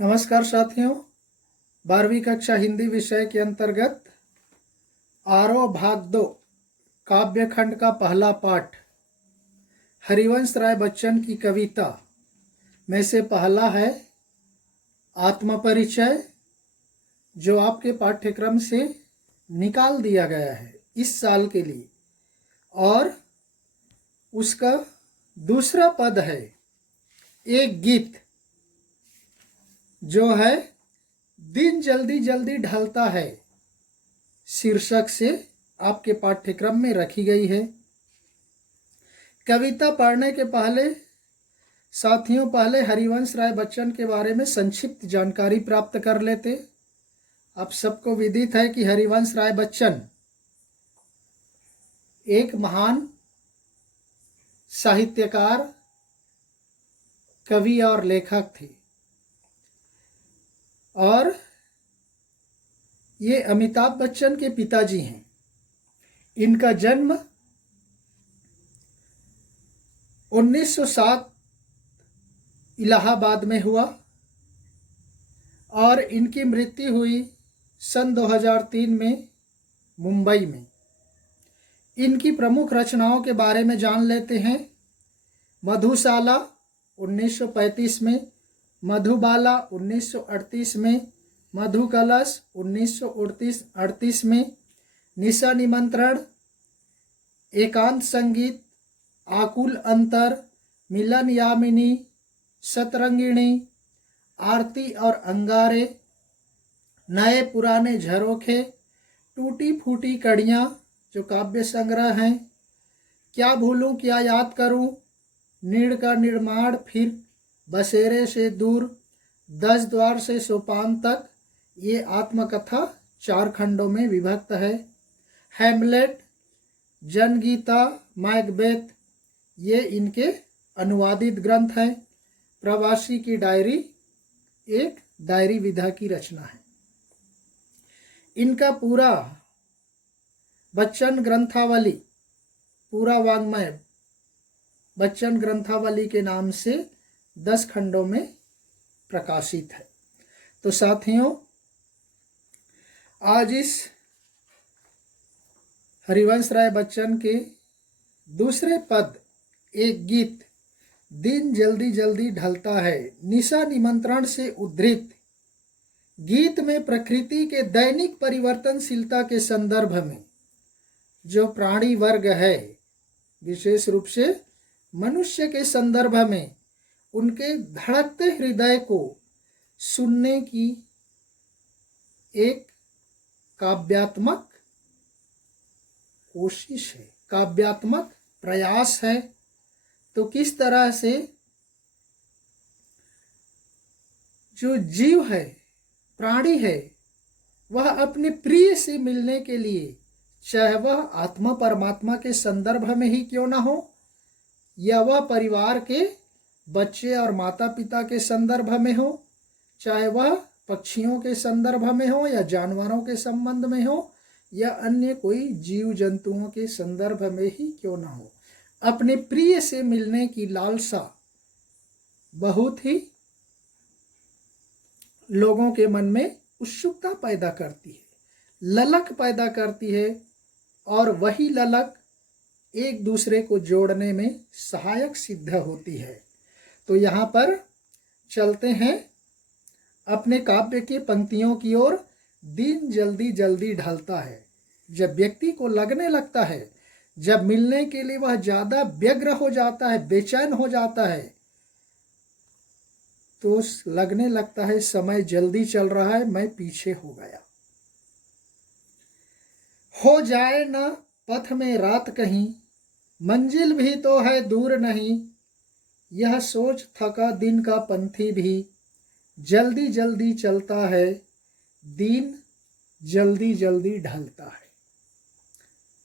नमस्कार साथियों, 12वीं कक्षा हिंदी विषय के अंतर्गत आरोह भाग 2 काव्य खंड का पहला पाठ हरिवंश राय बच्चन की कविता में से पहला है आत्मपरिचय, जो आपके पाठ्यक्रम से निकाल दिया गया है इस साल के लिए। और उसका दूसरा पद है एक गीत, जो है दिन जल्दी जल्दी ढलता है शीर्षक से आपके पाठ्यक्रम में रखी गई है। कविता पढ़ने के पहले साथियों, पहले हरिवंश राय बच्चन के बारे में संक्षिप्त जानकारी प्राप्त कर लेते। आप सबको विदित है कि हरिवंश राय बच्चन एक महान साहित्यकार, कवि और लेखक थे। और ये अमिताभ बच्चन के पिताजी हैं। इनका जन्म 1907 इलाहाबाद में हुआ और इनकी मृत्यु हुई सन 2003 में मुंबई में। इनकी प्रमुख रचनाओं के बारे में जान लेते हैं। मधुशाला 1935 में, मधुबाला 1938 में, मधुकलश 1938 में, निशा निमंत्रण, एकांत संगीत, आकुल अंतर, मिलन यामिनी, सतरंगिणी, आरती और अंगारे, नए पुराने झरोखे, टूटी फूटी कड़ियाँ जो काव्य संग्रह हैं, क्या भूलूं क्या याद करूं, नीड़ का निर्माण, फिर बसेरे से दूर, 10 द्वार से सोपान तक, ये आत्मकथा 4 खंडों में विभक्त है। हैमलेट, जनगीता, मैकबेथ, ये इनके अनुवादित ग्रंथ हैं। प्रवासी की डायरी एक डायरी विधा की रचना है। इनका पूरा बच्चन ग्रंथावली, पूरा वाङ्मय बच्चन ग्रंथावली के नाम से 10 खंडों में प्रकाशित है। तो साथियों, आज इस हरिवंश राय बच्चन के दूसरे पद एक गीत, दिन जल्दी जल्दी ढलता है, निशा निमंत्रण से उद्धृत गीत में प्रकृति के दैनिक परिवर्तनशीलता के संदर्भ में जो प्राणी वर्ग है, विशेष रूप से मनुष्य के संदर्भ में उनके धड़कते हृदय को सुनने की एक काव्यात्मक कोशिश है, काव्यात्मक प्रयास है। तो किस तरह से जो जीव है, प्राणी है, वह अपने प्रिय से मिलने के लिए, चाहे वह आत्मा परमात्मा के संदर्भ में ही क्यों ना हो, या वह परिवार के बच्चे और माता पिता के संदर्भ में हो, चाहे वह पक्षियों के संदर्भ में हो या जानवरों के संबंध में हो, या अन्य कोई जीव जंतुओं के संदर्भ में ही क्यों ना हो, अपने प्रिय से मिलने की लालसा बहुत ही लोगों के मन में उत्सुकता पैदा करती है, ललक पैदा करती है, और वही ललक एक दूसरे को जोड़ने में सहायक सिद्ध होती है। तो यहाँ पर चलते हैं अपने काव्य की पंक्तियों की ओर। दिन जल्दी जल्दी ढलता है, जब व्यक्ति को लगने लगता है, जब मिलने के लिए वह ज्यादा व्यग्र हो जाता है, बेचैन हो जाता है, तो लगने लगता है समय जल्दी चल रहा है, मैं पीछे हो गया। हो जाए ना पथ में रात कहीं, मंजिल भी तो है दूर नहीं, यह सोच थका दिन का पंथी भी, जल्दी जल्दी चलता है, दिन जल्दी जल्दी ढलता है।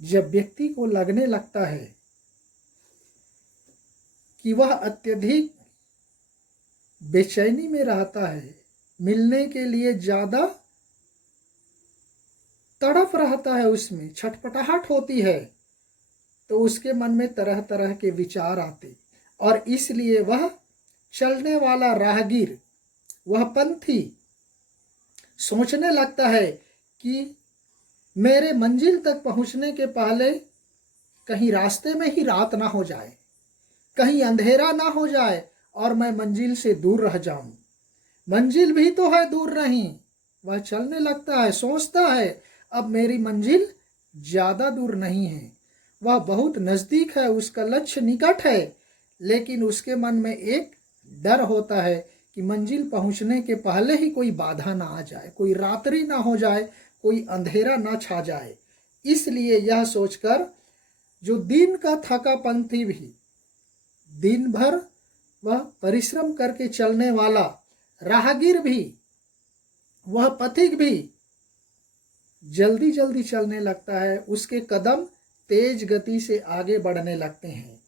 जब व्यक्ति को लगने लगता है कि वह अत्यधिक बेचैनी में रहता है, मिलने के लिए ज्यादा तड़प रहता है, उसमें छटपटाहट होती है, तो उसके मन में तरह तरह के विचार आते, और इसलिए वह चलने वाला राहगीर वह पंथी सोचने लगता है कि मेरे मंजिल तक पहुंचने के पहले कहीं रास्ते में ही रात ना हो जाए, कहीं अंधेरा ना हो जाए और मैं मंजिल से दूर रह जाऊं। मंजिल भी तो है दूर नहीं। वह चलने लगता है, सोचता है अब मेरी मंजिल ज्यादा दूर नहीं है, वह बहुत नजदीक है, उसका लक्ष्य निकट है। लेकिन उसके मन में एक डर होता है कि मंजिल पहुंचने के पहले ही कोई बाधा ना आ जाए, कोई रात्रि ना हो जाए, कोई अंधेरा ना छा जाए। इसलिए यह सोचकर जो दिन का थका पंथी भी, दिन भर वह परिश्रम करके चलने वाला राहगीर भी, वह पथिक भी जल्दी जल्दी चलने लगता है। उसके कदम तेज गति से आगे बढ़ने लगते हैं।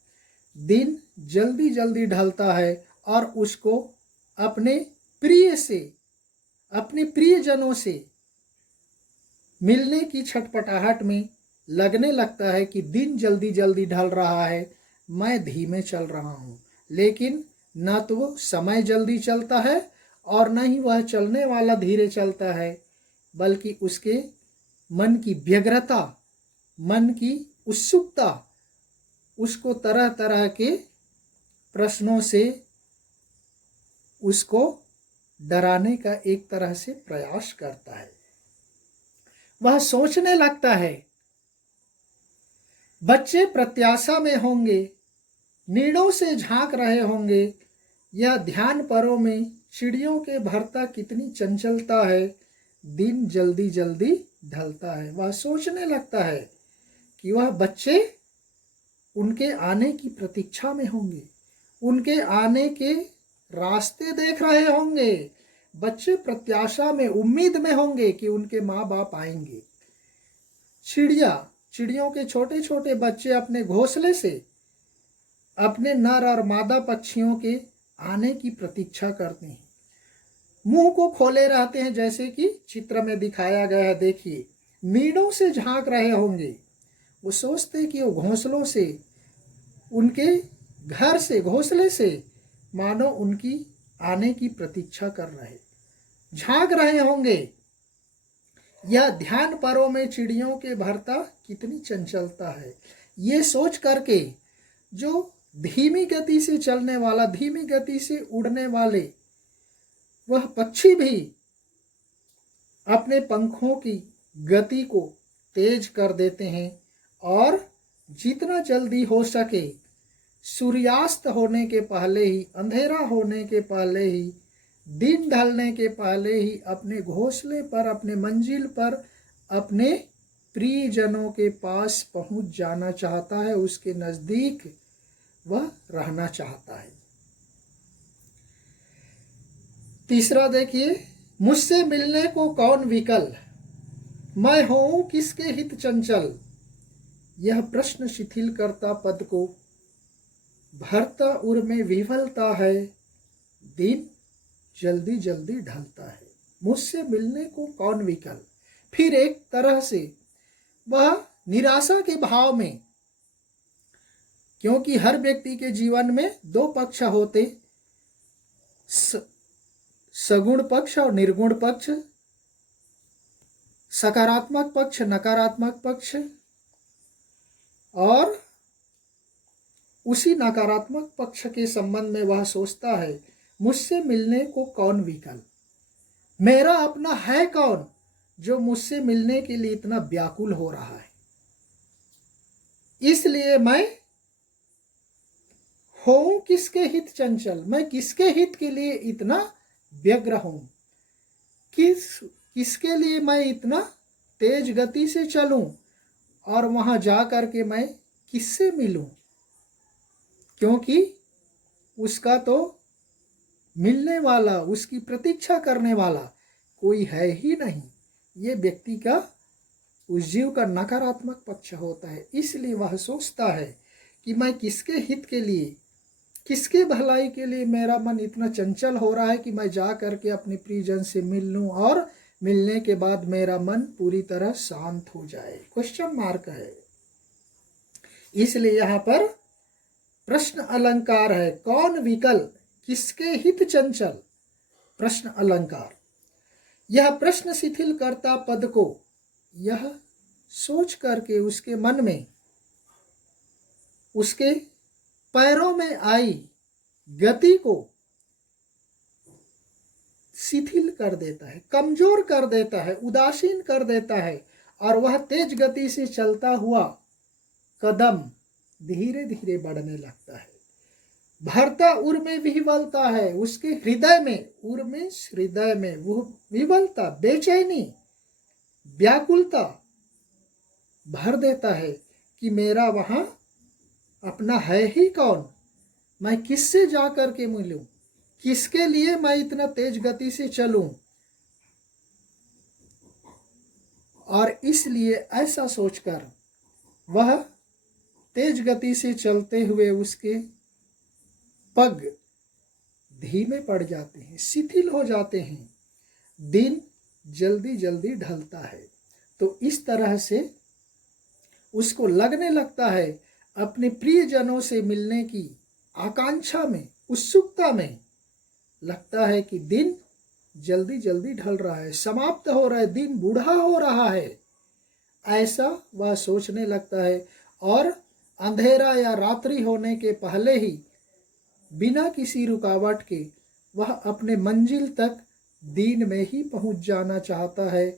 दिन जल्दी जल्दी ढलता है और उसको अपने प्रिय से, अपने प्रियजनों से मिलने की छटपटाहट में लगने लगता है कि दिन जल्दी जल्दी ढल रहा है, मैं धीमे चल रहा हूँ। लेकिन न तो वो समय जल्दी चलता है और न ही वह चलने वाला धीरे चलता है, बल्कि उसके मन की व्यग्रता, मन की उत्सुकता उसको तरह तरह के प्रश्नों से उसको डराने का एक तरह से प्रयास करता है। वह सोचने लगता है बच्चे प्रत्याशा में होंगे, नीड़ों से झांक रहे होंगे, यह ध्यान परों में चिड़ियों के भरता कितनी चंचलता है, दिन जल्दी जल्दी ढलता है। वह सोचने लगता है कि वह बच्चे उनके आने की प्रतीक्षा में होंगे, उनके आने के रास्ते देख रहे होंगे, बच्चे प्रत्याशा में, उम्मीद में होंगे कि उनके माँ बाप आएंगे। चिड़ियों के छोटे छोटे बच्चे अपने घोंसले से अपने नर और मादा पक्षियों के आने की प्रतीक्षा करते हैं, मुंह को खोले रहते हैं, जैसे कि चित्र में दिखाया गया है। देखिए, नीड़ों से झांक रहे होंगे। वो सोचते हैं कि वो घोंसलों से, उनके घर से, घोंसले से मानो उनकी आने की प्रतीक्षा कर रहे, झांक रहे होंगे। यह ध्यान परों में चिड़ियों के भरता कितनी चंचलता है, ये सोच करके जो धीमी गति से चलने वाला, धीमी गति से उड़ने वाले वह पक्षी भी अपने पंखों की गति को तेज कर देते हैं और जितना जल्दी हो सके सूर्यास्त होने के पहले ही, अंधेरा होने के पहले ही, दिन ढलने के पहले ही अपने घोंसले पर, अपने मंजिल पर, अपने प्रियजनों के पास पहुंच जाना चाहता है, उसके नजदीक वह रहना चाहता है। तीसरा देखिए, मुझसे मिलने को कौन विकल, मैं हूं किसके हित चंचल। यह प्रश्न शिथिल करता पद को भरता उर में विफलता है, दिन जल्दी जल्दी ढलता है। मुझसे मिलने को कौन विकल, फिर एक तरह से वह निराशा के भाव में, क्योंकि हर व्यक्ति के जीवन में दो पक्ष होते, सगुण पक्ष और निर्गुण पक्ष, सकारात्मक पक्ष, नकारात्मक पक्ष। और उसी नकारात्मक पक्ष के संबंध में वह सोचता है मुझसे मिलने को कौन विकल, मेरा अपना है कौन जो मुझसे मिलने के लिए इतना व्याकुल हो रहा है। इसलिए मैं हूं किसके हित चंचल, मैं किसके हित के लिए इतना व्यग्र हूं, किसके लिए मैं इतना तेज गति से चलूं और वहां जा करके मैं किससे मिलूं, क्योंकि उसका तो मिलने वाला, उसकी प्रतीक्षा करने वाला कोई है ही नहीं। ये व्यक्ति का, उस जीव का नकारात्मक पक्ष होता है। इसलिए वह सोचता है कि मैं किसके हित के लिए, किसके भलाई के लिए मेरा मन इतना चंचल हो रहा है कि मैं जा करके अपने प्रियजन से मिल लूं और मिलने के बाद मेरा मन पूरी तरह शांत हो जाए। क्वेश्चन मार्क है। इसलिए यहाँ पर प्रश्न अलंकार है, कौन विकल, किसके हित चंचल। प्रश्न अलंकार। यह प्रश्न शिथिल करता पद को, यह सोच करके उसके मन में, उसके पैरों में आई गति को शिथिल कर देता है, कमजोर कर देता है, उदासीन कर देता है, और वह तेज गति से चलता हुआ कदम धीरे धीरे बढ़ने लगता है। भरता उर में विह्वलता है, उसके हृदय में, उर में हृदय में वो विह्वलता, बेचैनी, व्याकुलता भर देता है कि मेरा वहां अपना है ही कौन, मैं किससे जा करके मिलूं, किसके लिए मैं इतना तेज गति से चलूं। और इसलिए ऐसा सोचकर वह तेज गति से चलते हुए उसके पग धीमे पड़ जाते हैं, शिथिल हो जाते हैं, दिन जल्दी जल्दी ढलता है। तो इस तरह से उसको लगने लगता है अपने प्रियजनों से मिलने की आकांक्षा में, उत्सुकता में, लगता है कि दिन जल्दी जल्दी ढल रहा है, समाप्त हो रहा है, दिन बूढ़ा हो रहा है, ऐसा वह सोचने लगता है। और अंधेरा या रात्रि होने के पहले ही बिना किसी रुकावट के वह अपने मंजिल तक दिन में ही पहुंच जाना चाहता है,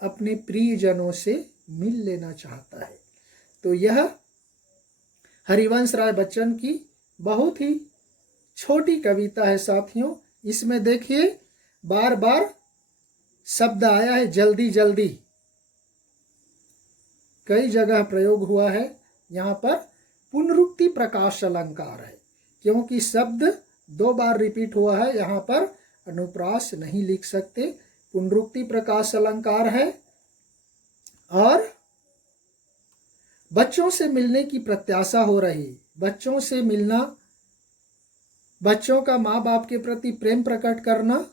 अपने प्रियजनों से मिल लेना चाहता है। तो यह हरिवंश राय बच्चन की बहुत ही छोटी कविता है साथियों। इसमें देखिए बार बार शब्द आया है जल्दी जल्दी, कई जगह प्रयोग हुआ है। यहाँ पर पुनरुक्ति प्रकाश अलंकार है, क्योंकि शब्द 2 बार रिपीट हुआ है, यहाँ पर अनुप्रास नहीं लिख सकते, पुनरुक्ति प्रकाश अलंकार है। और बच्चों से मिलने की प्रत्याशा हो रही, बच्चों से मिलना, बच्चों का माँ बाप के प्रति प्रेम प्रकट करना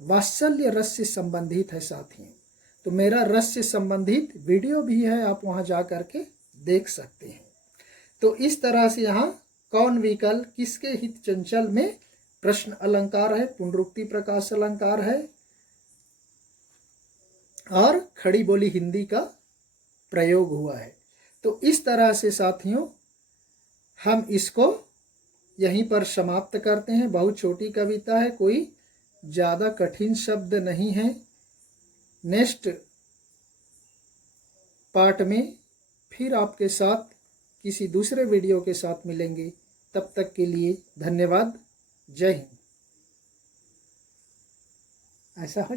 वात्सल्य रस से संबंधित है साथियों। तो मेरा रस से संबंधित वीडियो भी है, आप वहां जा करके देख सकते हैं। तो इस तरह से यहाँ कौन विकल किसके हित चंचल में प्रश्न अलंकार है, पुनरुक्ति प्रकाश अलंकार है, और खड़ी बोली हिंदी का प्रयोग हुआ है। तो इस तरह से साथियों हम इसको यहीं पर समाप्त करते हैं। बहुत छोटी कविता है, कोई ज़्यादा कठिन शब्द नहीं है। नेक्स्ट पार्ट में फिर आपके साथ किसी दूसरे वीडियो के साथ मिलेंगे। तब तक के लिए धन्यवाद। जय हिंद। ऐसा हो